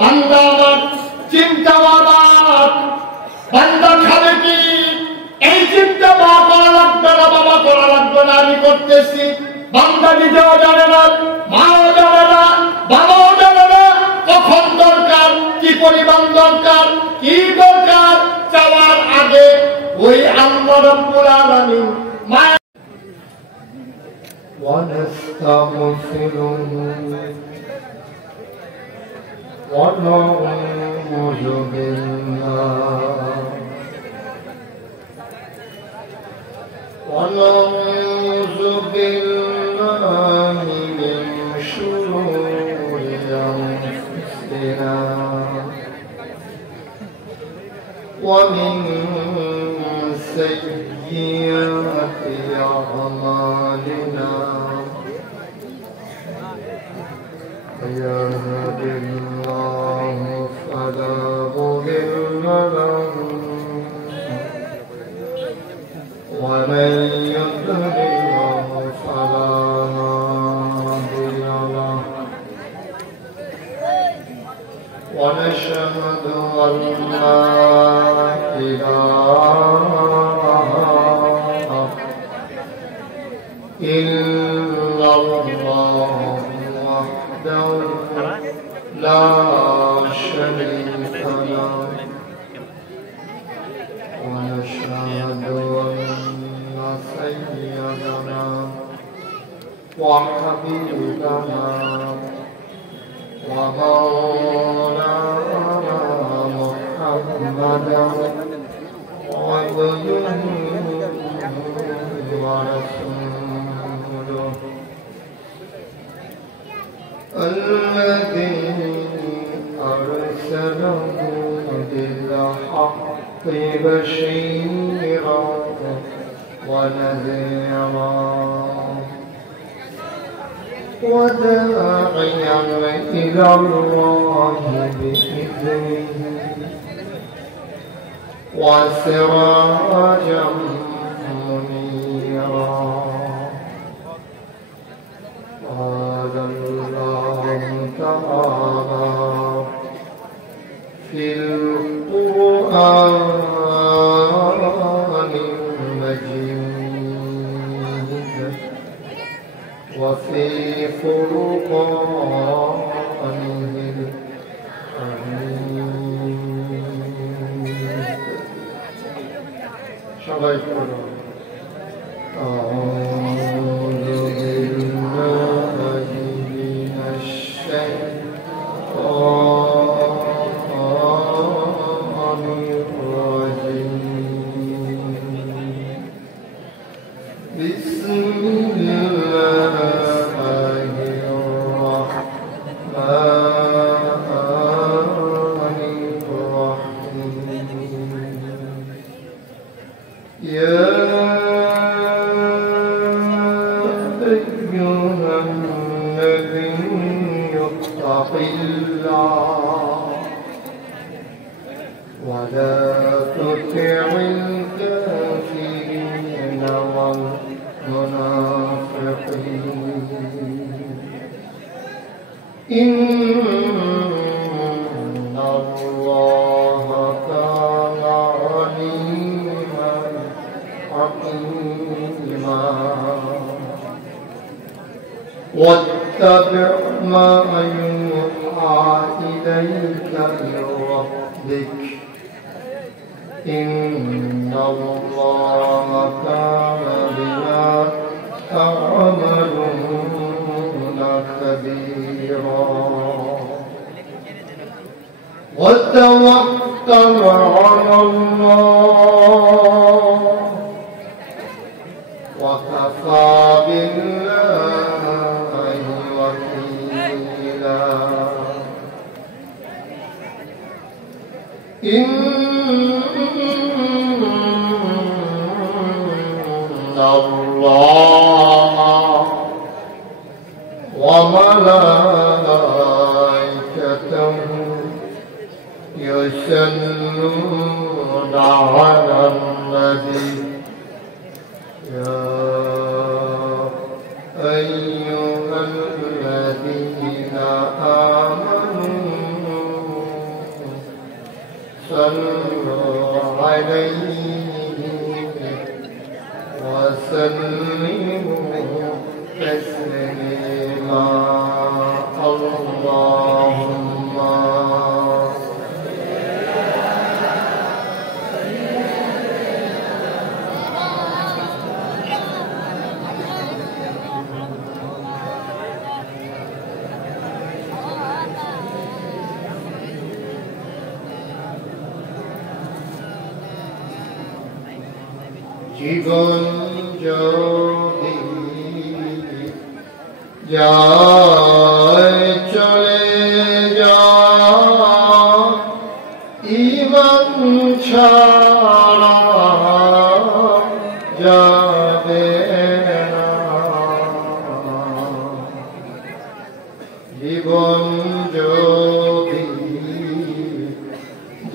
বান্দা আমার চিন্তা আবাদ, বান্দা খাবে কি এই চিন্তা মা করা লাগবে না, বাবা করা লাগবে না, আমি করতেছি। বান্দা নিজেও জানে না, মাও জানে না, বাবাও জানে না কখন দরকার, কি পরিমাণ দরকার, কি দরকার চাওয়ার আগে ওই আল্লাহ রাব্বুল আলামিন মায়া ونستغفره ونعوذ بالله من شرور أنفسنا ومن سيئات أعمالنا يهد الله فلا مضل له ومن يضلل فلا هادي له ونشهد أن لا إله إلا الله وحده لا شريك له ونشهد أن سيدنا وحبيبنا ومولانا محمدا عبده ورسوله الذي أرسله بالحق بشيرا ونذيرا وداعيا إلى الله بإذنه وسراجا منيرا قال الله تعالى في القرآن المجيد وفي فرقانه الحميد সবাই পড়ো أعوذ بالله من الشيطان الرجيم بسم الله الرحمن الرحيم يا أيها النبي اتق الله ولا تطع الكافرين والمنافقين إن الله كان عليما حكيما واتبع ما يوحى إليك من ربك إن الله كان بما تعملون خبيرا وتوكل على الله وكفى بالله وكيلا إن الله وملائكته يصلون على النبي يا أيها الذين آمنوا صلوا عليه وسلموا تسليما اللهم জীবন যদি যায় চলে যায় ঈমান ছাড়া যাবে না জীবন যদি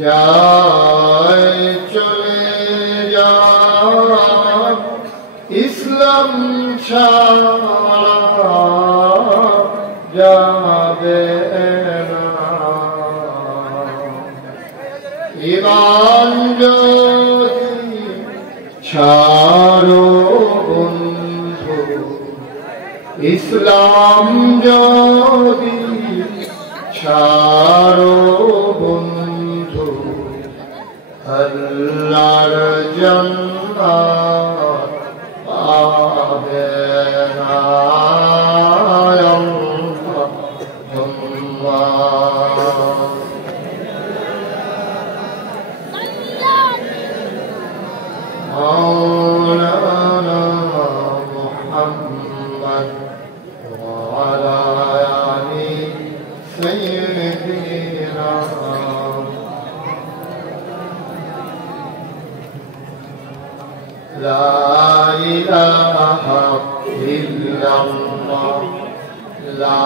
যায় চলে যায় ইসলাম ছাড়া যাবে না ঈমান যদি ছাড়ো বন্ধু ইসলাম যদি ছাড়ো বন্ধু আল্লাহর জান্নাত পাবে না مولانا محمد وعلى آل سيدنا لا إله إلا الله لا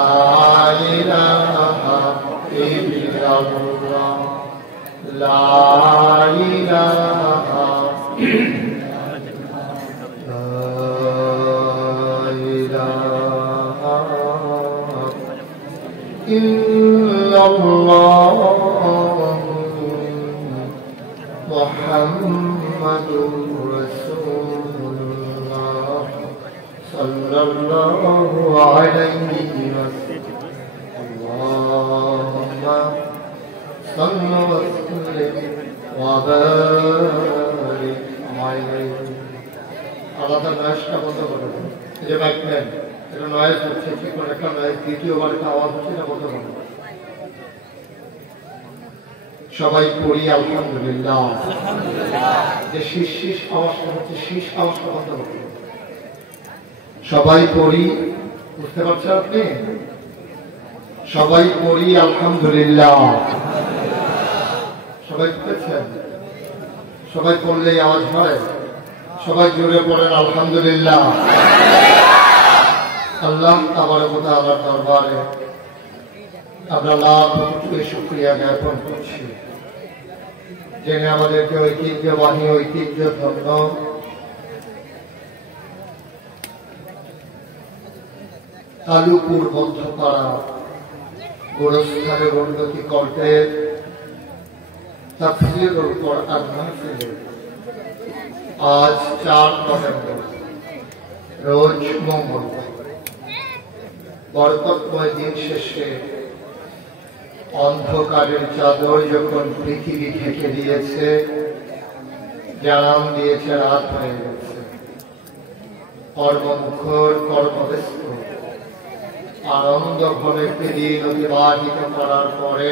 إله إلا الله لا إله إلا الله محمد رسول الله صلى الله عليه وسلم اللهم صل وسلم وبارك عليه আলাদা নয়েজটা বন্ধ করে দেন এই যে মাইক নেন এটা নয়েজ হচ্ছে ঠিক করে একটা নয়েজ দ্বিতীয়বার একটা আওয়াজ হচ্ছে না বন্ধ করে সবাই পড়ি আলহামদুলিল্লাহ যে শীষ শীষ আওয়াজটা হচ্ছে শীষ আওয়াজটা বন্ধ করে সবাই পড়ি বুঝতে পারছেন আপনি সবাই পড়ি আলহামদুলিল্লাহ সবাই বুঝেছেন সবাই পড়লেই আওয়াজ হয় সবাই জোরে পড়েন আলহামদুলিল্লাহ আল্লাহ তাবারক ওয়া তাআলার দরবারে আমরা লাখ কোটি শুকরিয়া জ্ঞাপন করছি যিনি আমাদেরকে ঐতিহ্যবাহী ঐতিহ্যধন্য কালুপুর বন্ধপাড়া গোরস্থানের উন্নতি করতে তাফসীরুল কোরআন মাহফিলে আজ 4 নভেম্বর রোজ মঙ্গলবার বরকতময় দিন শেষে অন্ধকারের চাদর যখন পৃথিবী ঢেকে দিয়েছে জানান দিয়েছে রাত হয়ে গেছে কর্মমুখর কর্মব্যস্ত আনন্দ ঘন একটি দিন অতিবাহিত করার পরে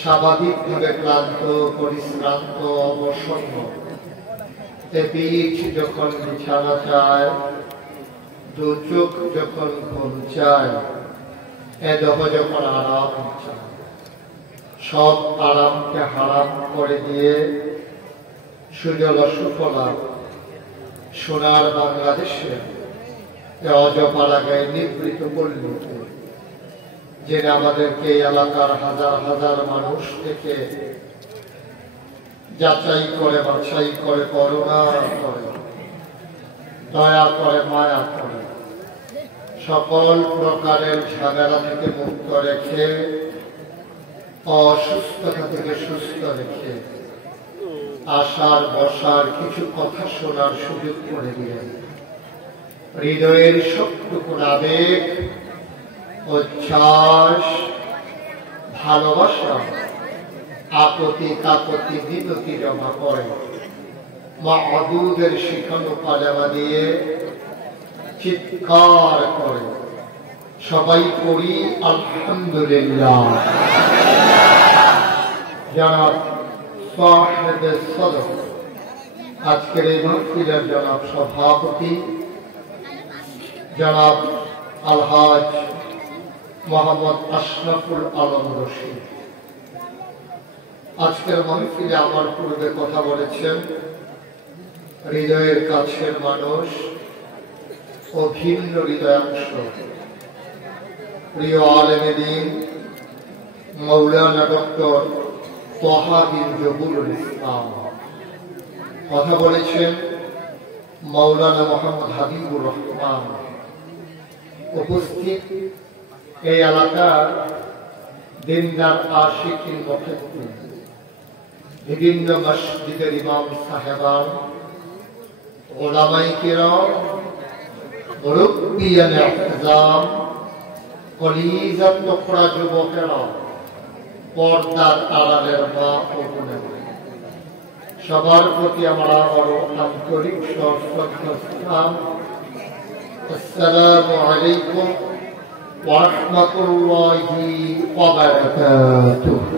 স্বাভাবিকভাবে ক্লান্ত পরিশ্রান্ত অবসন্ন পিঠ যখন বিছানা চায় দু চোখ যখন ঘুম চায় এ দেহ যখন আরাম চায় সব আরামকে হারাম করে দিয়ে সুজল সুফলা সোনার বাংলাদেশে অজপাড়াগায় নিবৃত করল যিনি আমাদেরকে এলাকার হাজার হাজার মানুষ থেকে যাচাই করে বাছাই করে করুণা করে দয়া করে মায়া করে সকল প্রকারের ঝামেলা থেকে মুক্ত রেখে অসুস্থতা থেকে সুস্থ রেখে আসার বসার কিছু কথা শোনার সুযোগ করে দিলেন। হৃদয়ের সবটুকু আবেগ, উচ্ছ্বাস, ভালোবাসা, আপত্তি কাপত্তি বিপত্তি জমা করে মাহবুবের শিখানো পাজামা দিয়ে চিৎকার করে সবাই পড়ি আলহামদুলিল্লাহ। জনাব সাহেবে সদর, আজকের এই মাহফিলের জনাব সভাপতি জনাব আলহাজ মোহাম্মদ আশরাফুল আলম রশিদ, আজকের মাহফিলে আমার পূর্বে কথা বলেছেন হৃদয়ের কাছের মানুষ ও ভিন্ন হৃদয়াংশ, প্রিয় আলেমে দ্বীন মৌলানা ডক্টর তোহা বিন জহুরুল ইসলাম, কথা বলেছেন মৌলানা মোহাম্মদ হাবিবুর রহমান। উপস্থিত এই এলাকার দিনদার আশিকিন মুফাদ্দিল, বিভিন্ন মসজিদের ইমাম সাহেবান, উলামায়ে কিরাম, মুরব্বিয়ানে ইহতিরাম, কলিজার টুকরা যুবকেরা, পর্দার আড়ালের মা ও বোনেরা, সবার প্রতি আমরা বড় আন্তরিক শ্রদ্ধা সালাম। আসসালামু আলাইকুম ওয়া রাহমাতুল্লাহি ওয়া বারাকাতুহু।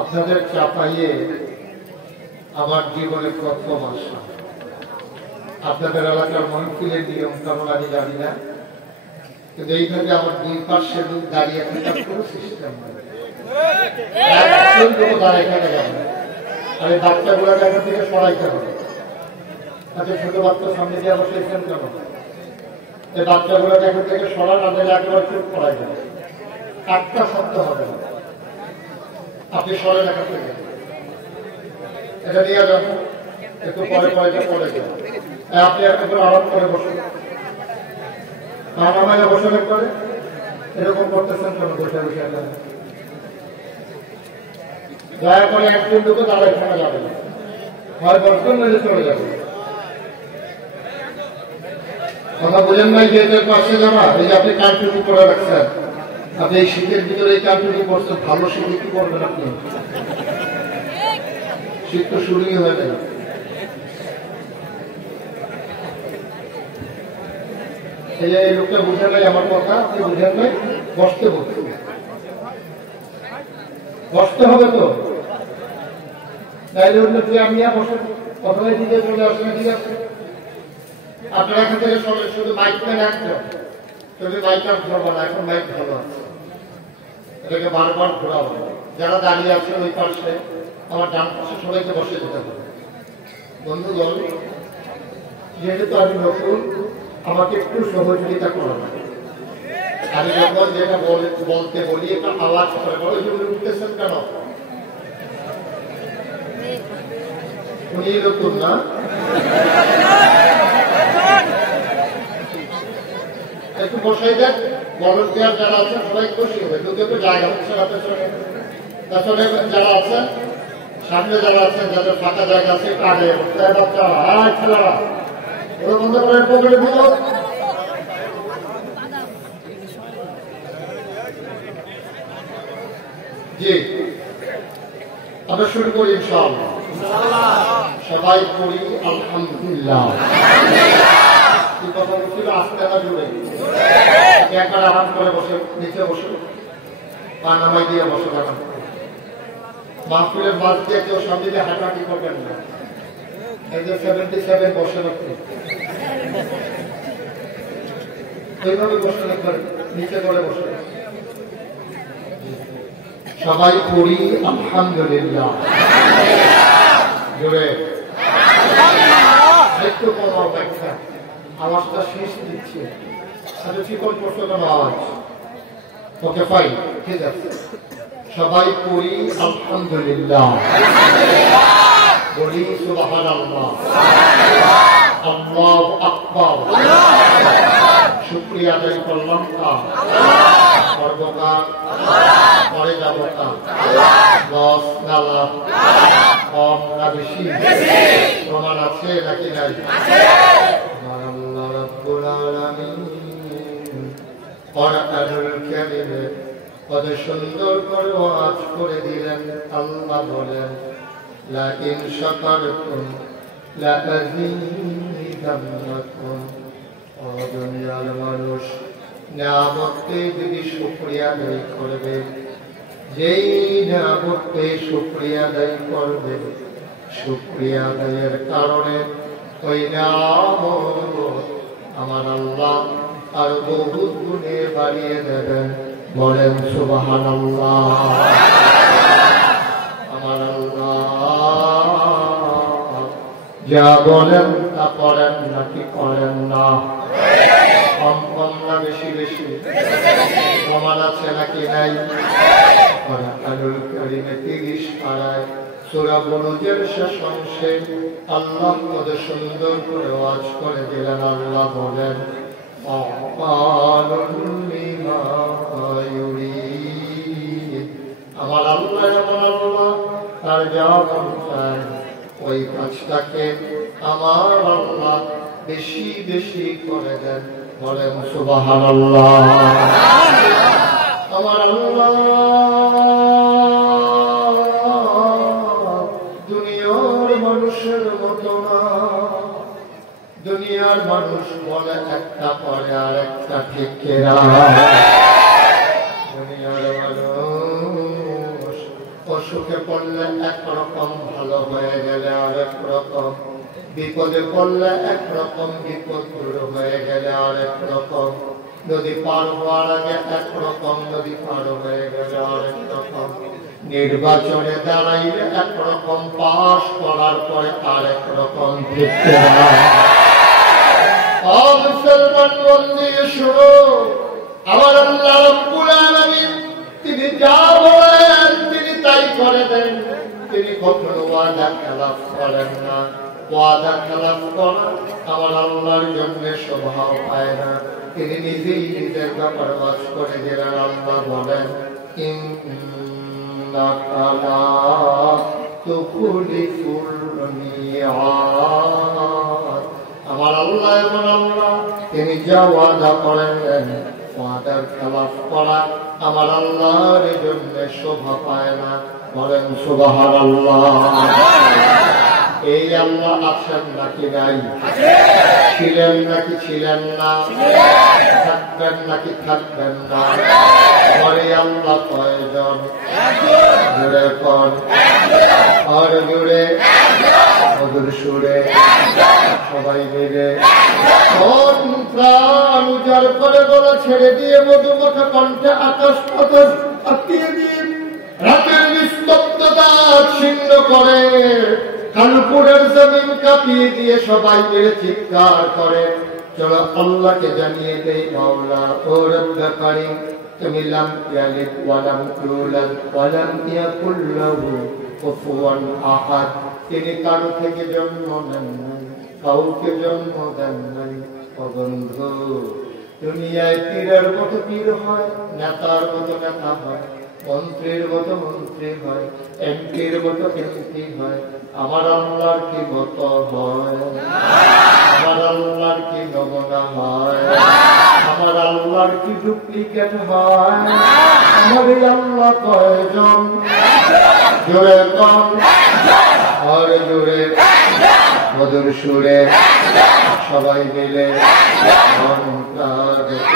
আপনাদের চাপাইয়ে আমার জীবনের প্রথম আসা। আপনাদের এলাকার মাহফিলের নিয়ম কেমন আমি জানি না, কিন্তু এইভাবে আমার দুই পাশে লোক দাঁড়িয়ে থাকার কোনো সিস্টেম নেই। আর এই বাচ্চাগুলোকে এখান থেকে সরাইতে হবে। আচ্ছা, ছোট বাচ্চা সামনে দিয়ে বসেছেন কেন? এই বাচ্চাগুলোকে এখান থেকে সরান, আমাদের একবার চুপ করাই যাবে, একটা শব্দ হবে না। আপনি সরেন এখান থেকে, এটা নিয়ে যান, একটু পরে পরে পরে যান। আপনি একটু আরাম করে বসুন, মামামাইয়া বসে করে এরকম করতেছেন কেন? বসে বসে দয়া করে একদিন দুটো দাঁড়ায় থাকা যাবে না, হয় বর্তমান মেরে চলে যাবে। কথা বলেন নাই যে এদের পাশে যারা, এই যে আপনি কানটুকু করে রাখছেন, আপনি এই শীতের ভিতরে এই কানটুকু করছেন, ভালো শীতে কি করবেন আপনি? শীত তো শুরুই হয়ে গেল। এই লোকটা বুঝে নাই আমার কথা, আপনি বুঝেন নাই, বসতে বলতে বসতে হবে তো, তাইলে অন্য তুই আমি বসে প্রথমে দিকে চলে আসবে। ঠিক আছে, আপনারা এখান থেকে শুধু মাইক মেনে রাখবেন, যদি মাইক আর ঘুরাবো না, এখন মাইক ভালো আছে, এটাকে বারবার ঘোরাবো। যারা দাঁড়িয়ে আছে ওই পাশে, আমার ডান পাশে সবাইকে বসে যেতে হবে। বন্ধুগণ, যেহেতু আমি নতুন, আমাকে একটু সহযোগিতা করা লাগে। আমি যখন যেটা বলতে বলি একটা আওয়াজ করে বলো, যেগুলো উঠতেছেন কেন? উনি নতুন না, একটু বসাই দেন। ভলান্টিয়ার যারা আছেন সবাই খুশি হবে, দুটো তো জায়গা হচ্ছে না পেছনে। পেছনে যারা আছেন, সামনে যারা আছেন, যাদের ফাঁকা জায়গা আছে একটু আগে বাচ্চারা, হ্যাঁ ছেলেরা, ওরা বন্ধ করে পকেটে দিল। জি, আমরা শুরু করি ইনশাআল্লাহ। সবাই পড়ি আলহামদুলিল্লাহ। কি কথা বলছিল? আস্তে না জুড়ে একবার আরাম করে বসে, নিচে বসে পা নামাই দিয়ে বসে থাকা। মাহফিলের মাঝ দিয়ে কেউ সামনে দিয়ে হাঁটাহাঁটি করবেন না। এই যে 77 বসে রাখবে, এইভাবে বসে রাখবেন, নিচে করে বসে। সবাই পড়ি আলহামদুলিল্লাহ জোরে, একটু কমাও ব্যাখ্যা, আওয়াজটা শেষ দিচ্ছে। আচ্ছা, চিকন প্রশ্ন আওয়াজ, ওকে ফাইন, ঠিক আছে। সবাই পড়ি আলহামদুলিল্লাহ, বলি সুবহানাল্লাহ, আল্লাহু আকবার, শুকরিয়া আদায় করলাম। সর্বকাল পরে যাবতা লস না লাভ কম না বেশি প্রমাণ আছে নাকি নাই? আমার আল্লাহ রাব্বুল আলামিন কোরআনুল কারীমে কত সুন্দর করে ওয়াজ করে দিলেন। আল্লাহ বলেন লা ইন শাকারতুম লা আযীদান্নাকুম। ও দুনিয়ার মানুষ, নিয়ামতকে যদি শুকরিয়া আদায় করবে, যেই নিয়ামতকে শুকরিয়া আদায় করবে, শুকরিয়া আদায়ের কারণে ওই নিয়ামত আমার আল্লাহ আর বহু গুণে বাড়িয়ে দেবেন। বলেন সুবহানাল্লাহ। আমার আল্লাহ যা বলেন তা করেন নাকি করেন না? কম কম না বেশি বেশি প্রমাণ আছে নাকি নাই? কোরআনুল কারীমে 30 পারায় সূরা বুরুজের শেষ অংশে আল্লাহ কত সুন্দর করে ওয়াজ করে দিলেন। আল্লাহ বলেন আমার আল্লাহ যেমন আল্লাহ তার যা মন চায় ওই কাজটাকে আমার আল্লাহ বেশি বেশি করে দেন। বলেন সুবহানাল্লাহ। আমার আল্লাহ দুনিয়ার মানুষের মতো না। দুনিয়ার মানুষ বলে একটা পরে আর একটা ঠিক কেনা। দুনিয়ার মানুষ অসুখে পড়লে একরকম, ভালো হয়ে গেলে আরেক রকম, বিপদে পড়লে একরকম, বিপদ দূর হয়ে গেলে আরেক রকম, নদী পার হওয়ার আগে একরকম, নদী পার হয়ে গেলে আরেক রকম, নির্বাচনে দাঁড়াইলে একরকম, পাশ করার পরে আরেক রকম ঠিক কেনা। মুসলমান মন দিয়ে শুনো, আমার আল্লাহ রাব্বুল আলামিন তিনি যা বলেন তিনি তাই করে দেন। তিনি কখনো ওয়াদা খেলাফ করেন না। ওয়াদা খেলাফ করা আমার আল্লাহর জন্য শোভা পায় না। তিনি নিজেই নিজের ব্যাপার ওয়াজ করে দিলেন। আল্লাহ বলেন ইন্নাকা লা তুখলিফুল মিআদ। আমার আল্লাহ এমন আল্লাহ, তিনি যা ওয়াদা করেন ওয়াদার খেলাফ করা আমার আল্লাহর জন্য শোভা পায় না। বলেন সুবহানাল্লাহ। এই আল্লাহ আছেন নাকি নাই? ছিলেন নাকি ছিলেন না? থাকবেন নাকি থাকবেন না? পরে আল্লাহ কয়জন? জুড়ে কন আর জুড়ে মধুর সুরে সবাই মিলে মন প্রাণ উজাড় করে গলা ছেড়ে দিয়ে মধুমথা কণ্ঠে আকাশ বাতাস আটকিয়ে দিয়ে রাতের নিস্তব্ধতা ছিন্ন করে কানপুরের জমিন কাঁপিয়ে দিয়ে সবাই মিলে চিৎকার করে, চলো আল্লাহকে জানিয়ে দেই মাওলা ও রব্বুল কারীম তুমি লাম ইয়ালিদ ওয়া লাম ইউলাদ ওয়া লাম ইয়াকুল লাহু কুফুয়ান আহাদ। তিনি কারো থেকে জন্ম নেন নাই, কাউকে জন্ম দেন নাই। বন্ধু, দুনিয়ায় পীরের মতো পীর হয়, নেতার মতো নেতা হয়, মন্ত্রীর মতো মন্ত্রী হয়, এমপির মতো এমপি হয়। আমার আল্লাহর কি মতো হয়? আমার আল্লাহর কি নমুনা হয়? আমার আল্লাহর কি ডুপ্লিকেট হয়? আমার আল্লাহ কয়জন? জোরে কম আর জোরে মধুর সুরে সবাই মিলে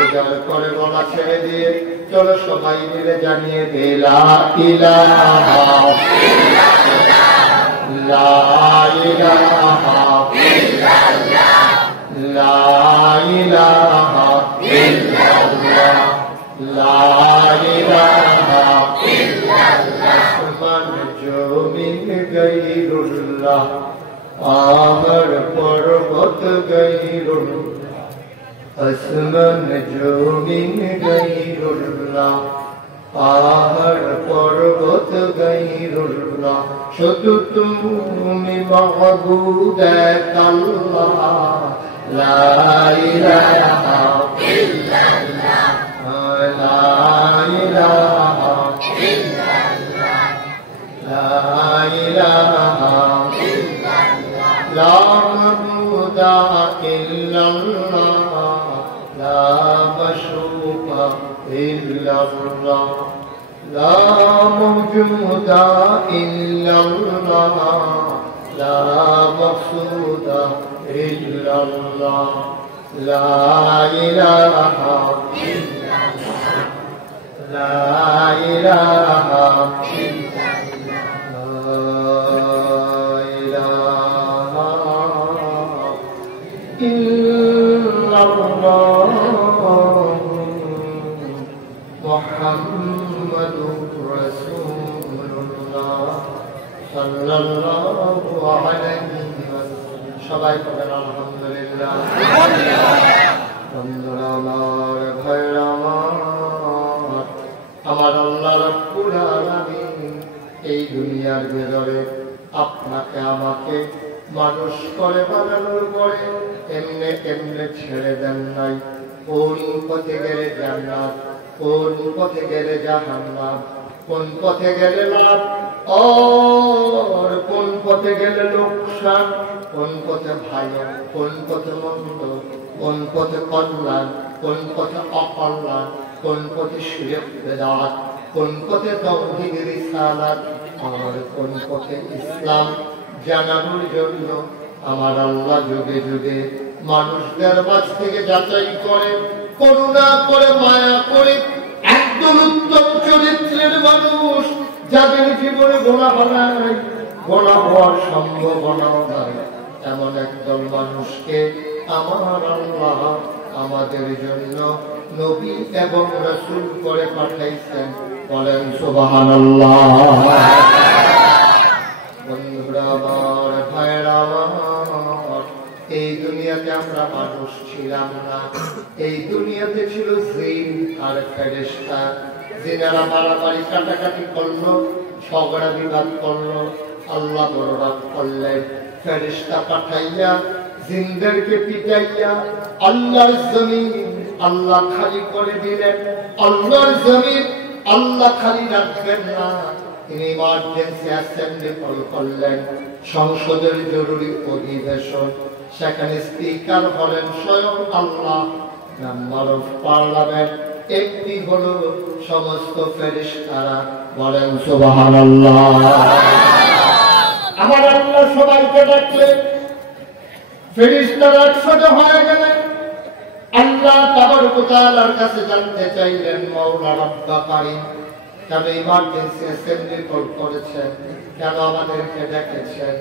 উজাড় করে গলা ছেড়ে দিয়ে চলো সবাই মিলে জানিয়ে দে লা ইলাহা লা ইলাহা ইল্লাল্লাহ লা ইলাহা ইল্লাল্লাহ লা ইলাহা ইল্লাল্লাহ। আসমান জমিন গায়রুল্লাহ, আমার পর্বত গায়রুল্লাহ, আসমান জমিন গায়রুল্লাহ, পাহাড় পর্বত গায়রুল্লাহ। শুধু তুমি মাহবুব এক আল্লাহ, লা ইলাহা ইল্লাল্লাহ লা ইল্লাল্লাহ লা মাওজুদা ইল্লাল্লাহ লা মাকসুদা ইল্লাল্লাহ লা ইলাহা ইল্লাল্লাহ লা ইলাহা মুহাম্মাদুর রাসূলুল্লাহ সাল্লাল্লাহু আলাইহি ওয়াসাল্লাম। সবাই বলেন আলহামদুলিল্লাহ। বন্ধুরা আমার, ভাইরা আমার, আমার আল্লাহ রাব্বুল আলামিন এই দুনিয়ার ভেতরে আপনাকে আমাকে মানুষ করে বানানোর পরে এমনে এমনে ছেড়ে দেন নাই। কোন পথে গেলে জান্নাত, কোন পথে গেলে জাহান্নাম, কোন পথে গেলে লাভ আর কোন পথে গেলে লোকসান, কোন পথে ভালো, কোন পথে মন্দ, কোন পথে কল্যাণ, কোন পথে অকল্যাণ, কোন পথে শিরক বিদআত, কোন পথে তাওহীদ রিসালাত আর কোন পথে ইসলাম জানানোর জন্য আমার আল্লাহ যুগে যুগে মানুষদের মাঝ থেকে যাচাই করে, করুণা করে, মায়া করে একদম উত্তম চরিত্রের মানুষ যাদের জীবনে গুনাহ নাই, গুনাহ হওয়ার সম্ভাবনাও নাই, এমন একদল মানুষকে আমার আল্লাহ আমাদের জন্য নবী এবং রাসূল করে পাঠাইছেন। বলেন সুবহানাল্লাহ। বন্ধুরা আমার, ভাইরা আমার, এই দুনিয়াতে আমরা মানুষ ছিলাম না। এই দুনিয়াতে ছিল জিন আর ফেরেশতা। জিনেরা মারামারি কাটাকাটি করলো, ঝগড়া বিবাদ করলো, আল্লাহ বড় রাগ করলেন। ফেরেশতা পাঠাইয়া জিনদেরকে পিটাইয়া আল্লাহর জমিন আল্লাহ খালি করে দিলেন। আল্লাহর জমিন আল্লাহ খালি রাখবেন না, তিনি ইমার্জেন্সি অ্যাসেম্বলি কল করলেন, সংসদের জরুরি অধিবেশন। সেখানে স্পিকার হলেন স্বয়ং আল্লাহ, মেম্বার অফ পার্লামেন্ট একটি হলো সমস্ত ফেরেশতারা। বলেন সুবহানাল্লাহ। আমার আল্লাহ সবাইকে ডাকলেন, ফেরেশতারা একসাথে হয়ে গেলেন। আল্লাহ তাবারক ওয়া তাআলার কাছে জানতে চাইলেন, মাওলা রব্বা কারীম, কেন ইমার্জেন্সি অ্যাসেম্বলি কল করেছেন, কেন আমাদেরকে ডেকেছেন?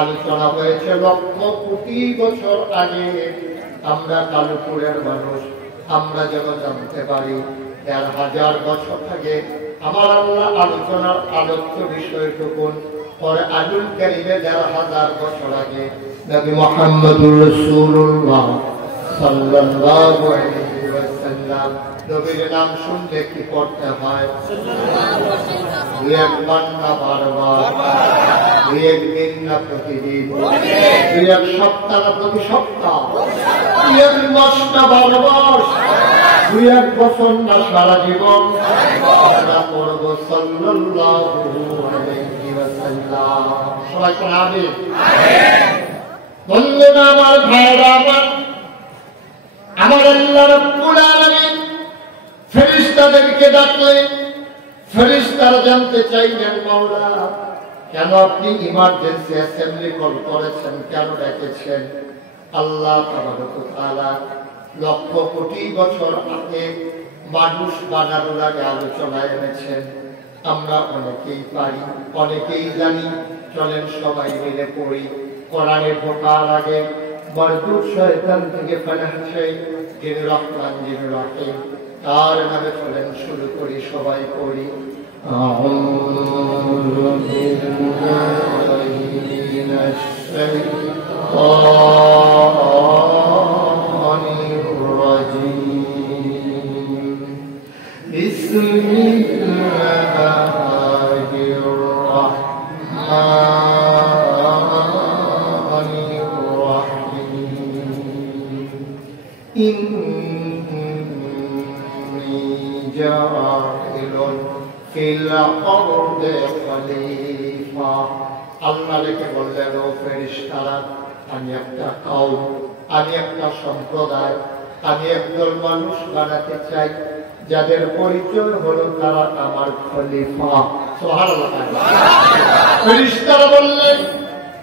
আলোচনা হয়েছে লক্ষ কোটি বছর আগে আমরা কালুপুরের মানুষ, আমরা যেন জানতে পারি ১,৫০০ বছর আগে আমার আল্লাহ আলোচনার আলোচ্য বিষয়টুকু পরে আজুল কারীমে ১,৫০০ বছর আগে নবী মুহাম্মদুর রাসূলুল্লাহ সাল্লাল্লাহু আলাইহি ওয়াসাল্লাম, নবীর নাম শুনলে কি করতে হয়? দুই একবার না বারবার, দুই একদিন না প্রতিদিন, দুই এক সপ্তাহ না প্রতি সপ্তাহ, দুই এক মাস না ১২ মাস, দুই এক বছর না সারা জীবন আমরা পড়ব সাল্লাল্লাহু আলাইহি ওয়াসাল্লাম। সবাই কোন আমিন। বন্ধুরা আমার, ভাইরা আমার, আমার আল্লাহ রাব্বুল আলামিন ফেরেশতাদেরকে ডাকলেন। ফেরেশতারা জানতে চাইলেন, মাওলা কেন আপনি ইমার্জেন্সি অ্যাসেম্বলি কল করেছেন, কেন ডেকেছেন? আল্লাহ তাবারক ওয়া তাআলা লক্ষ কোটি বছর আগে মানুষ বানানোর আগে আলোচনায় এনেছেন। আমরা অনেকেই পারি, অনেকেই জানি, চলেন সবাই মিলে পড়ি। কোরআনে ঢোকার আগে বরদুদ শয়তান থেকে পানাহ চাই, যিনি রহমান, যিনি রহিম, তার নামে চলেন শুরু করি, সবাই পড়ি। আউযু বিল্লাহি মিনাশ শাইতানির রাজীম। বিসমিল্লাহির রাহমানির রাহিম। ইন্নী জাইলুন ফিল আরদি খলিফা। আল্লাহ রেখে বললেন, ও ফেরেশতারা, আমি একটা কওম, আমি একটা সম্প্রদায়, আমি একদল মানুষ বানাতে চাই যাদের পরিচয় হলো তারা আমার খলিফা। সুবহানাল্লাহ। ফেরেশতারা বললেন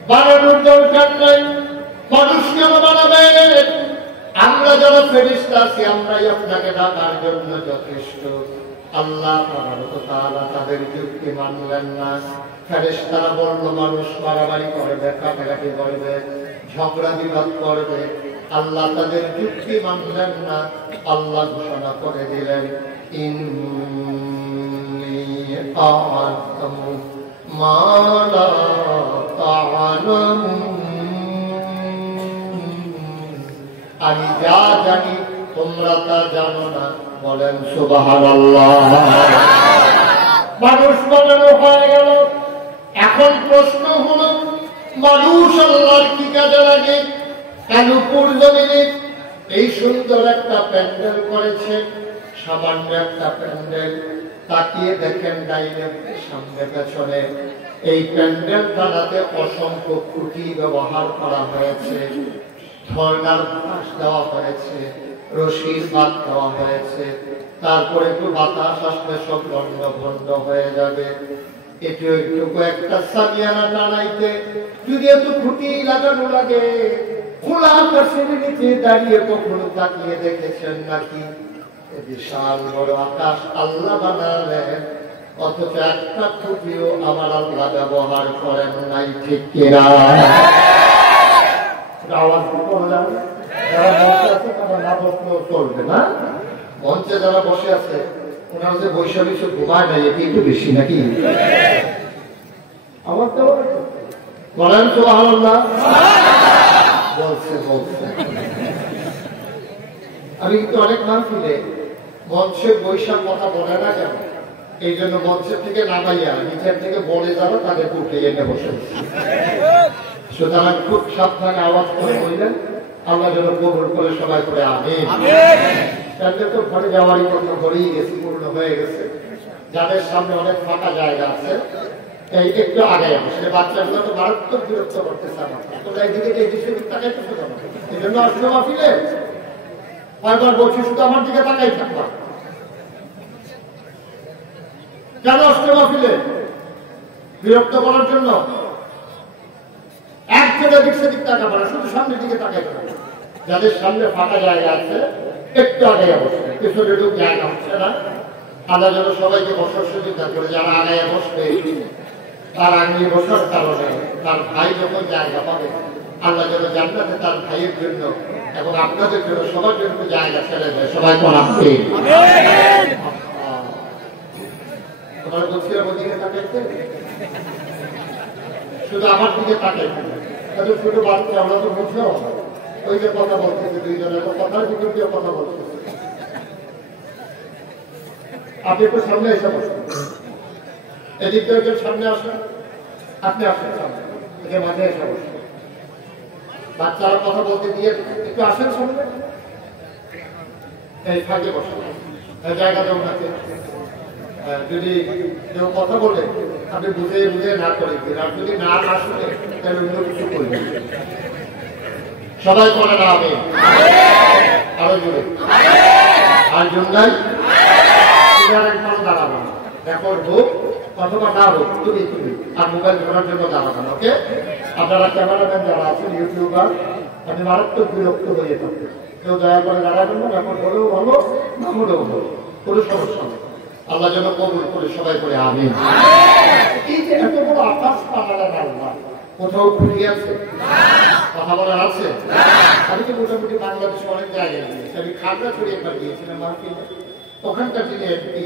বানানোর দরকার নেই, মানুষ কেন বানাবেন? আমরা যারা ফেরেশতা আছি আমরাই আপনাকে ডাকার জন্য যথেষ্ট। আল্লাহ তাআলা তাদের যুক্তি মানলেন না। ফেরেশতারা বলল মানুষ মারামারি করবে, কাটাকাটি করবে, ঝগড়া বিবাদ করবে। আল্লাহ তাদের যুক্তি মানলেন না। আল্লাহ ঘোষণা করে দিলেন ইন্নী আ'লামু মা লা তা'লামুন, আমি যা জানি তোমরা তা জানো না। বলেন সুবহানাল্লাহ। মানুষ বানানো হয়ে গেল। এখন প্রশ্ন হলো মানুষ আল্লাহর কি কাজে লাগে? কেন পূর্বদিনে এই সুন্দর একটা প্যান্ডেল করেছে, সামান্য একটা প্যান্ডেল, তাকিয়ে দেখেন ডাইনে সামনে পেছনে এই প্যান্ডেল বানাতে অসংখ্য খুঁটি ব্যবহার করা হয়েছে, ধর্নার বাঁশ দেওয়া হয়েছে, রশির বাঁধ দেওয়া হয়েছে। তারপরে একটু বাতাস আসলে সব লন্ড ভন্ড হয়ে যাবে। একটু একটা সামিয়ানা টানাইতে যদি এত খুঁটি লাগানো লাগে, খোলা আকাশের নিচে দাঁড়িয়ে কখনো তাকিয়ে দেখেছেন নাকি? বিশাল বড় আকাশ আল্লাহ বানালেন, অথচ একটা খুঁটিও আমার আল্লাহ ব্যবহার করেন নাই। ঠিক কিনা? আওয়াজ যারা বসে আছে তারা না বসলেও চলবে না। মঞ্চে যারা বসে আছে ওনারা যে বৈশাখ ঘুমায় নাই, এটি একটু বেশি নাকি? আমার তো বলেন সুবহানাল্লাহ। বলছে আমি কিন্তু অনেক মাহফিলে মঞ্চের বৈশাখ কথা বলে না কেন, এই জন্য মঞ্চের থেকে নামাইয়া নিচের থেকে বলে যাবো তাদেরকে উঠে এনে বসে। সুতরাং খুব সাবধানে আওয়াজ করে বললেন, আল্লাহ যেন কবুল করে সবাই করে আমিন। তো ঘরে যাওয়ারই কথা ঘরেই গেছে, পূর্ণ হয়ে গেছে। যাদের সামনে অনেক ফাঁকা জায়গা আছে এই একটু আগে আসলে বাচ্চাগুলো তো মারাত্মক বিরক্ত করতেছে আমার। তোমরা এইদিকে এই দিকে তাকাইতেছো কেন? এই জন্য আসলে মাহফিলে কয়েকবার বলছি শুধু আমার দিকে তাকাই থাকবা। কেন আসলে মাহফিলে? বিরক্ত করার জন্য? এক জায়গায় দিক সেদিক তাকাবো না, শুধু সামনের দিকে তাকাই থাকবো। যাদের সামনে ফাঁকা জায়গা আছে একটু আগে বসবে, পিছনে ঢুক জায়গা হচ্ছে না। আল্লাহ যেন সবাইকে বসার সুবিধা করে। যারা আগে বসবে তার আগে বসার কারণে তার ভাই যখন জায়গা পাবে, আল্লাহ যেন জান্নাতে তার ভাইয়ের জন্য এবং আপনাদের জন্য সবার জন্য জায়গা ছেড়ে দেয়। সবাই পড়াবে। তোমার বলছিলাম ওদিকে তাকাইতে, শুধু আমার দিকে তাকাইতে। তাদের ছোট বাচ্চা আমরা তো বুঝলেও ওই যে কথা বলতেছে, দুইজনের কথার ভিতর দিয়ে কথা বলতেছে। আপনি একটু সামনে এসে বসুন, এদিক থেকে একজন সামনে আসেন, আপনি আসেন সামনে, মাঝে এসে বসুন। বাচ্চারা কথা বলতে দিয়ে একটু আসেন সামনে, এই ফাঁকে বসুন, জায়গা দেব নাকি। যদি কেউ কথা বলে আপনি বুঝে বুঝে না করে দিন, আর যদি না শুনে তাহলে অন্য কিছু করবেন। সবাই করে না আমি আরো জোরে আর জন্যাই দাঁড়াবো, রেকর্ড হোক অথবা না হোক, তুমি আর মোবাইল ধরার জন্য দাঁড়াবেন। ওকে? আপনারা ক্যামেরাম্যান যারা আছেন, ইউটিউবার, আপনি মারাত্মক বিরক্ত হয়ে থাকবেন। কেউ দয়া করে দাঁড়াবেন না, রেকর্ড হলেও ভালো না হলেও ভালো, কোনো সমস্যা নেই। আল্লাহ যেন কবুল করে সবাই করে আমিন। এই যে এত বড় আকাশ বানালেন আল্লাহ, কোথাও খুঁটি আছে? কথা বলার আছে? আমি তো মোটামুটি বাংলাদেশে অনেক জায়গায় গিয়েছি। আমি খাগড়াছড়ি একবার গিয়েছিলাম মাহফিলে। ওখানকার যিনি এমপি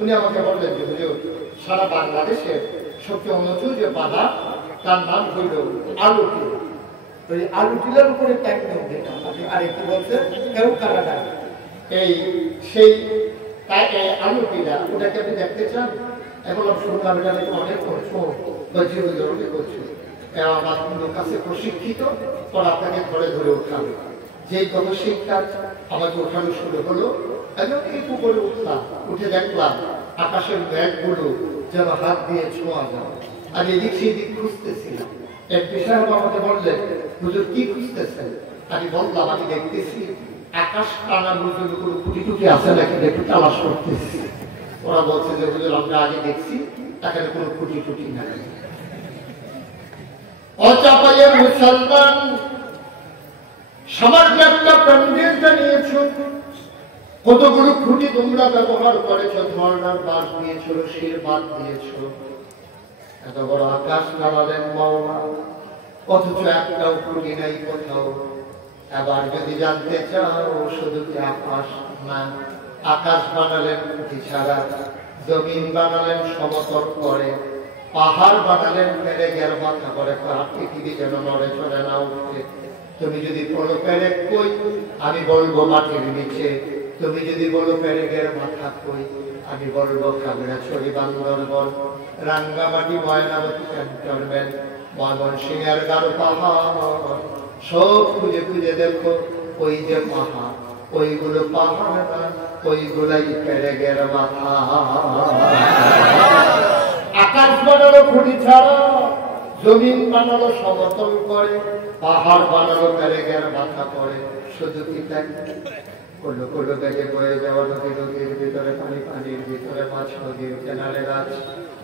উনি আমাকে বললেন যে হুজুর, সারা বাংলাদেশের সবচেয়ে উন্নত যে বাধা তার নাম হইল আলু টিলা। ওই আলু টিলার উপরে ট্যাগ যেটা আপনি আরেকটু বলছেন কেউ কানাডা, এই সেই আলু টিলা ওটাকে আপনি দেখতে চান? এখন শুনলাম এটা অনেক করছো বলছি করছো, আমার লোক আছে প্রশিক্ষিত, পর আপনাকে ধরে ধরে উঠাবে। যেই কত শিক্ষা আমাকে ওঠানো শুরু হলো, একদম এই পুকুরে উঠলাম, উঠে দেখলাম আকাশের ব্যাগগুলো যেন হাত দিয়ে ছোঁয়া যায়। আর এদিক সেদিক খুঁজতেছিলাম। এমপি সাহেব আমাকে বললেন হুজুর কি খুঁজতেছেন? আমি বললাম আমি দেখতেছি আকাশ টানা বুঝতে কোনো কুটি টুটি আছে নাকি একটু তালাশ করতেছি। ওরা বলছে যে হুজুর আমরা আগে দেখছি এখানে কোনো কুটি টুটি নাই। অচাপাইয়ের মুসলমান সামান্য একটা প্যান্ডেল জানিয়েছ, কতগুলো খুঁটি তোমরা ব্যবহার করেছ, ধর্নার বাস দিয়েছ, রশির বাদ দিয়েছ, এত বড় আকাশ নামালেন মাওলা, অথচ একটাও খুঁটি নাই কোথাও। এবার যদি জানতে চাও শুধু কি আকাশ না, আকাশ বানালেন খুঁটি ছাড়া, জমিন বানালেন সমতল করে, পাহাড় বানালেন পেরেকের মাথা করে, পৃথিবী যেন নড়ে চলে না উঠে। তুমি যদি বলো পেরেক কই, আমি বলবো মাটির নিচে। তুমি যদি বলো পেরেকের মাথা কই, আমি বলবো খাগড়াছড়ি, বান্দরবন, রাঙ্গামাটি, ময়নামতি ক্যান্টনমেন্ট, ময়মনসিংহের গারো পাহাড়, সব খুঁজে খুঁজে দেখো ওই যে পাহাড়, ওইগুলো পাহাড় না, ওইগুলাই পেরেকের মাথা। আকাশ বানালো খুঁটি ছাড়া, জমিন বানালো সমতল করে, পাহাড় বানালো পেরেকের মাথা করে, শুধু কি তাই? কোলো কোলো বেগে বয়ে যাওয়া নদী, নদীর ভিতরে পানি, পানির ভিতরে মাছ, নদীর কেনারে গাছ,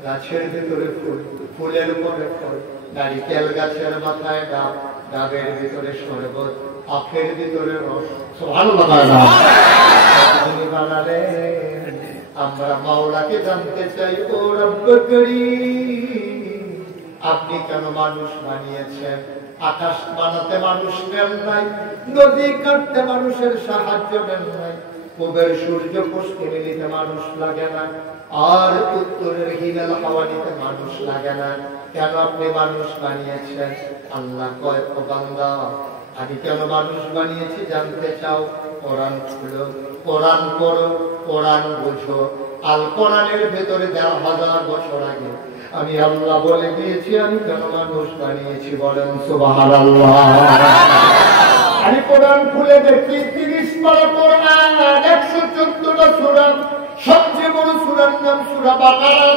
গাছের ভিতরে ফুল, ফুলের উপরে ফল, নারিকেল গাছের মাথায় ডাব, ডাবের ভিতরে শরবত, আখের ভিতরে রস। সুবহানাল্লাহ। বানালে আমরা মাওলাকে জানতে চাই, ও রব্ব করিম, আপনি কেন মানুষ বানিয়েছেন? আকাশ বানাতে মানুষ নেন নাই, নদী কাটতে মানুষের সাহায্য নেন নাই, পূবের সূর্য পশ্চিমে নিতে মানুষ লাগে না, আর উত্তরের হিমেল হাওয়া নিতে মানুষ লাগে না। কেন আপনি মানুষ বানিয়েছেন? আল্লাহ কয়, ও বান্দা, আমি কেন মানুষ বানিয়েছি জানতে চাও? কোরআন খুলো, কোরআন পড়ো, কোরআন বুঝো। আল কোরআনের ভেতরে ১,০০০ বছর আগে আমি আল্লাহ বলে দিয়েছি আমি কেন মানুষ বানিয়েছি। বলেন সুবহানাল্লাহ। আমি কোরআন খুলে দেখি ৩০ পারা কোরআন, ১১৪টা সূরা, সবচেয়ে বড় সূরার নাম সূরা বাকারা,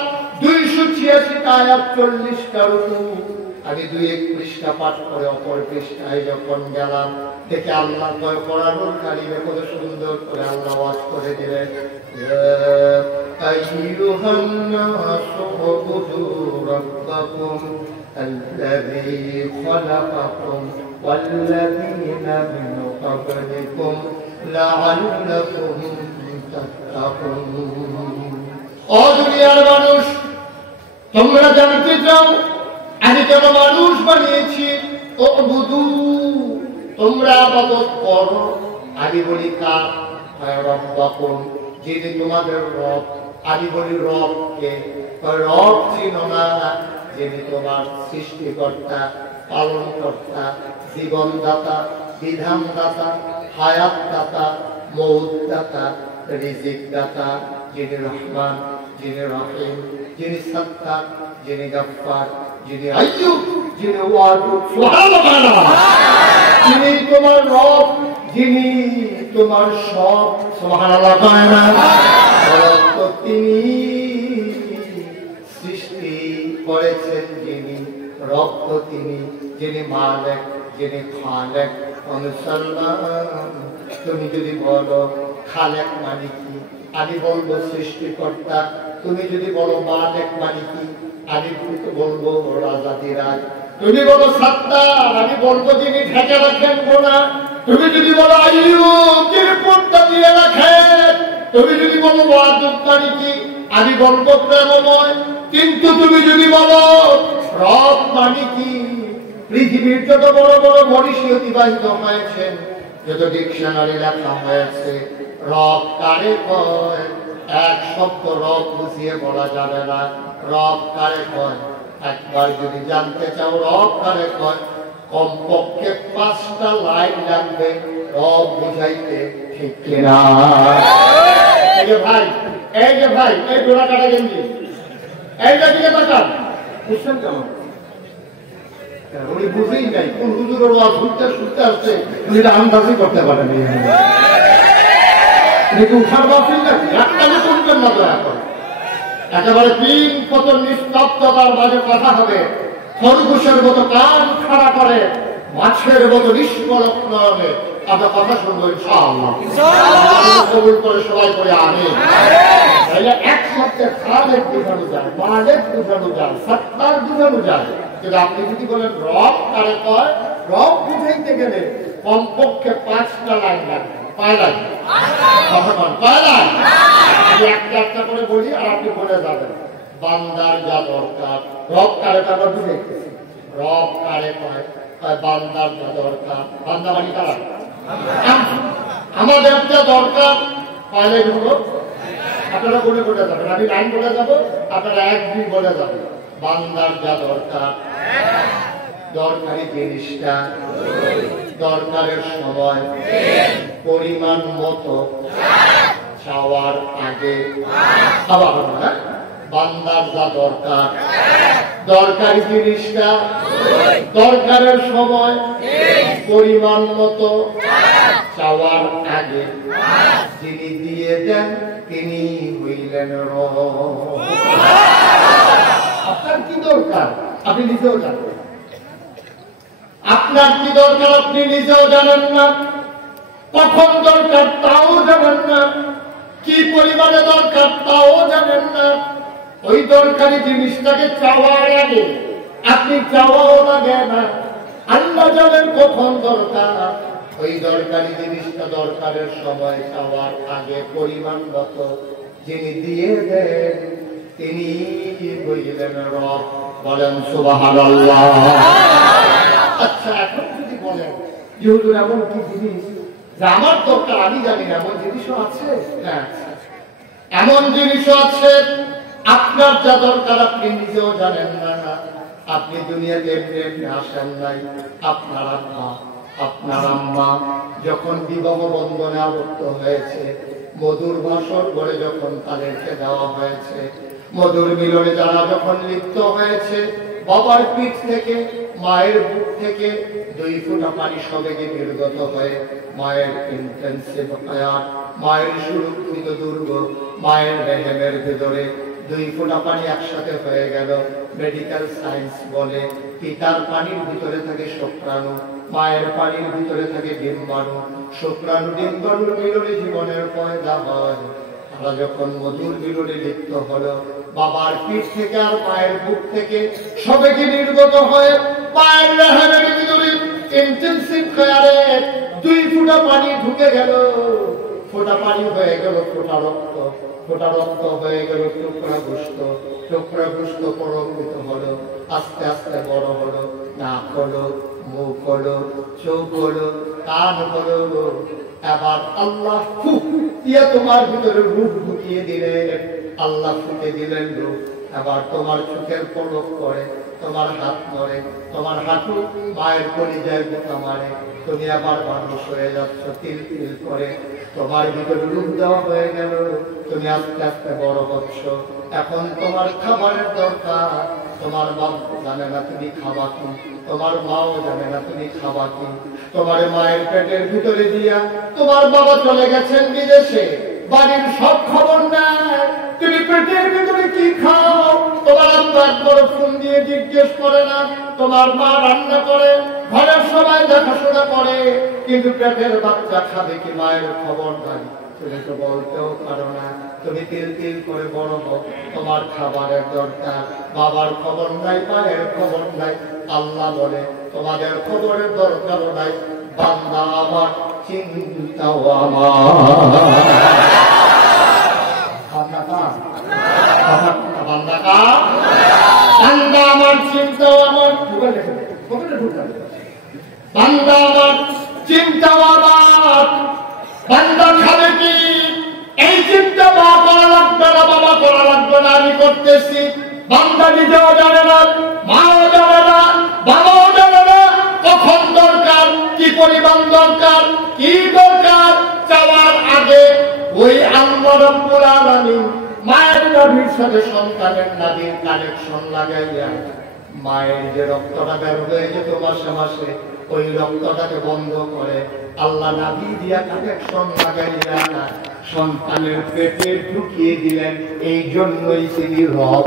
২৮৬টা আয়াত, ৪০টা রুকু। আমি ২-১ পৃষ্ঠা পাঠ করে অপর পৃষ্ঠায় যখন গেলাম, দেখে আল্লাহ কয় কোরআনুল কারীমে কত সুন্দর করে আল্লাহ ওয়াজ করে দিলেন, আইয়ুহান নাসু উবুদু রাব্বাকুম আল্লাযী খালাকাকুম ওয়াল্লাযীনা মিন ক্বাবলিকুম লাআল্লাকুম তাত্তাকুন। ও দুনিয়ার মানুষ, তোমরা জানতে চাও আমি কেন মানুষ বানিয়েছি? ও বুধু, তোমরা ইবাদত করো। আমি বলি কার? রব্বাকুম, যিনি তোমাদের রব। আমি বলি রবকে, রব চিনো না, যিনি তোমার সৃষ্টিকর্তা, পালনকর্তা, জীবনদাতা, বিধানদাতা, হায়াতদাতা, মৌতদাতা, রিজিকদাতা, যিনি রহমান, যিনি রহিম, যিনি সত্তার, যিনি গফফার, যিনি আইয়ুব, যিনি ওয়াদুদ। সুবহানাল্লাহ। যিনি তোমার রব, যিনি তোমার সব। সুবহানাল্লাহ। তো তিনি সৃষ্টি করেছেন, যিনি রব তো তিনি, যিনি মালিক, যিনি খালেক। মুসলমান, তুমি যদি বলো খালেক মানে কি, আমি বলবো সৃষ্টিকর্তা। তুমি যদি বলো মালিক মানে কি, আমি বলবো রাজাধিরাজ। তুমি বলো সত্তার, আমি বলবো যিনি ঢেকে রাখেন গোনা। তুমি যদি বলো আইয়ুব, যিনি পর্দা দিয়ে রাখেন। তুমি যদি বলো ওয়াদুদ মানে কি, আমি বলবো প্রেমময়। কিন্তু তুমি যদি বলো রব মানে কি, পৃথিবীর যত বড় বড় মনীষী অতিবাহিত হয়েছেন, যত ডিকশনারি লেখা হয়েছে, রব কারে কয়? এক শব্দ রব বুঝিয়ে বলা যাবে না। রব কারে কয়? একবার যদি জানতে চাও রব কারে কয়, কমপক্ষে 5টা লাইন লাগবে রব বুঝাইতে, ঠিক কিনা? এই যে ভাই, এই যে ভাই, এই ডোরা কাটা গেঞ্জি, এইটা দিকে তাকান, বুঝছেন কেমন? উনি বুঝেই নাই কোন হুজুরের ওয়াজ ঘুরতে শুনতে আসছে, উনি এটা আন্দাজই করতে পারেন। উঠার বাফিল নাকি একটা করবেন না দয়া করে। একেবারে 3 পতন নিস্তব্ধতার মাঝে কথা হবে, খরগোশের মতো কান খাড়া করে, মাছের মতো নিষ্পলক নয়নে আপনার কথা শুনবো ইনশাআল্লাহ কবুল করে সবাই করে আমিন। তাহলে এক শব্দে খালেক বোঝানো যায়, মালেক বোঝানো যায়, সত্তার বোঝানো যায়, কিন্তু আপনি যদি বলেন রব কারে কয়, রব বুঝাইতে গেলে কমপক্ষে 5টা লাইন লাগবে। কয় লাইন? কয় লাইন? একটা একটা করে বলি আর আপনি বলে যাবেন। বান্দার যা দরকার, রব কারে আমরা বুঝাইতেছি, রব কারে কয়, বান্দার যা দরকার, বান্দা মানে কারা? আমাদের যা দরকার কয় হলো, আপনারা বলে বলে যাবেন, আমি লাইন বলে যাবো, আপনারা 1-2 বলে যাবেন। বান্দার যা দরকার, দরকারি জিনিসটা দরকারের সময় পরিমাণ মতো চাওয়ার আগে, আবার বান্দার যা দরকার, দরকারি জিনিসটা দরকারের সময় পরিমাণ মতো চাওয়ার আগে যিনি দিয়ে দেন তিনি হইলেন রব। আপনার কি দরকার আপনি নিজেও জানেন, আপনার কি দরকার আপনি নিজেও জানেন না, কখন দরকার তাও জানেন না, কি পরিমাণে দরকার তাও জানেন না। ওই দরকারি জিনিসটাকে চাওয়ার আগে আপনি চাওয়াও লাগে না, আল্লাহ জানেন কখন দরকার। ওই দরকারি জিনিসটা দরকারের সময় চাওয়ার আগে পরিমাণ মতো যিনি দিয়ে দেন তিনি হইলেন রব। বলেন সুবহানাল্লাহ। আচ্ছা, এখন যদি বলেন যে হুজুর এমন কি জিনিস যে আমার দরকার আমি জানি না, এমন জিনিসও আছে? হ্যাঁ, এমন জিনিসও আছে আপনার যা দরকার আপনি নিজেও জানেন না। আপনি দুনিয়াতে এমনি আসেন নাই, আপনার আম্মা যখন বিবাহ বন্ধনে আবদ্ধ হয়েছে, মধুর ভাষণ করে যখন তাদেরকে দেওয়া হয়েছে, মধুর মিলনে যারা যখন লিপ্ত হয়েছে, বাবার পিঠ থেকে মায়ের বুক থেকে 2 ফোঁটা পানি সবেগে নির্গত হয়ে মায়ের ইন্টেন্সিভ হায়াত, মায়ের সুরক্ষিত দুর্গ, মায়ের রেহেমের ভেতরে 2 ফোঁটা পানি একসাথে হয়ে গেল। মেডিকেল সায়েন্স বলে পিতার পানির ভিতরে থাকে শুক্রাণু, মায়ের পানির ভিতরে থাকে ডিম্বাণু। শুক্রাণু ডিম্বাণুর মিলনে জীবনের পয়দা হয়। তারা যখন মধুর মিলনে লিপ্ত হলো, বাবার পিঠ থেকে আর মায়ের বুক থেকে সবেগে নির্গত হয়ে মায়ের রেহেমের ভিতরে ইন্টেনসিভ কেয়ারে 2 ফোঁটা পানি ঢুকে গেল। ফোঁটা পানি হয়ে গেল ফোঁটা রক্ত, ফোঁটা রক্ত হয়ে গেল টুকরা গোস্ত, টুকরা গোস্ত প্ররঙ্গিত হলো, আস্তে আস্তে বড় হলো, নাক হলো, মুখ হলো, চোখ হলো, কান হলো। এবার আল্লাহ ফুকিয়ে তোমার ভিতরে রূপ ঢুকিয়ে দিলেন, আল্লাহ ফুকে দিলেন রূপ। এবার তোমার চোখের পলক পড়ে, তোমার হাত নড়ে, তোমার হাঁটু মায়ের কলিজায় বোকা মারে, তুমি আবার মানুষ হয়ে যাচ্ছ তিল তিল করে। তোমার ভিতরে রূপ দেওয়া হয়ে গেল, তুমি আস্তে আস্তে বড় হচ্ছ। এখন তোমার খাবারের দরকার, তোমার বাপ জানে না তুমি খাবা কি, তোমার মাও জানে না তুমি খাবা কি। তোমার মায়ের পেটের ভিতরে দিয়া তোমার বাবা চলে গেছেন বিদেশে, বাড়ির সব খবর নেয়, তুমি পেটের ভিতরে কি খাও তোমার আব্বা একবার ফোন দিয়ে জিজ্ঞেস করে না। তোমার মা রান্না করে, ঘরের সবাই দেখাশোনা করে, কিন্তু পেটের বাচ্চা খাবে কি মায়ের খবর নাই। তুমি তো বলতেও পারো না, তুমি তিল তিল করে বড় হোক, তোমার খাবারের দরকার, বাবার খবর নাই, মায়ের খবর নাই। আল্লাহ বলে তোমাদের খবরের দরকার নাই, বান্দা আমার চিন্তাও আমার। বান্দা আমার চিন্তাও আমার, বান্দা আমার চিন্তাও আমার। বান্দা খাবে কি এই চিন্তা মা করা লাগবে না, বাবা করা লাগবে না, আমি করতেছি। বান্দা নিজেও জানে না, মাও জানে না, বাবাও জানে না কখন দরকার, কি পরিমাণ দরকার, কি দরকার। চাওয়ার আগে ওই আল্লাহ রাব্বুল আলামিন মায়ের নাভির সাথে সন্তানের নাভির কানেকশন লাগাইয়া মায়ের যে রক্তটা বের হয়ে যেত মাসে মাসে, ওই রক্তটাকে বন্ধ করে আল্লাহ নাভি দিয়া কানেকশন লাগাইয়া সন্তানের পেটে ঢুকিয়ে দিলেন। এই জন্যই তিনি রব।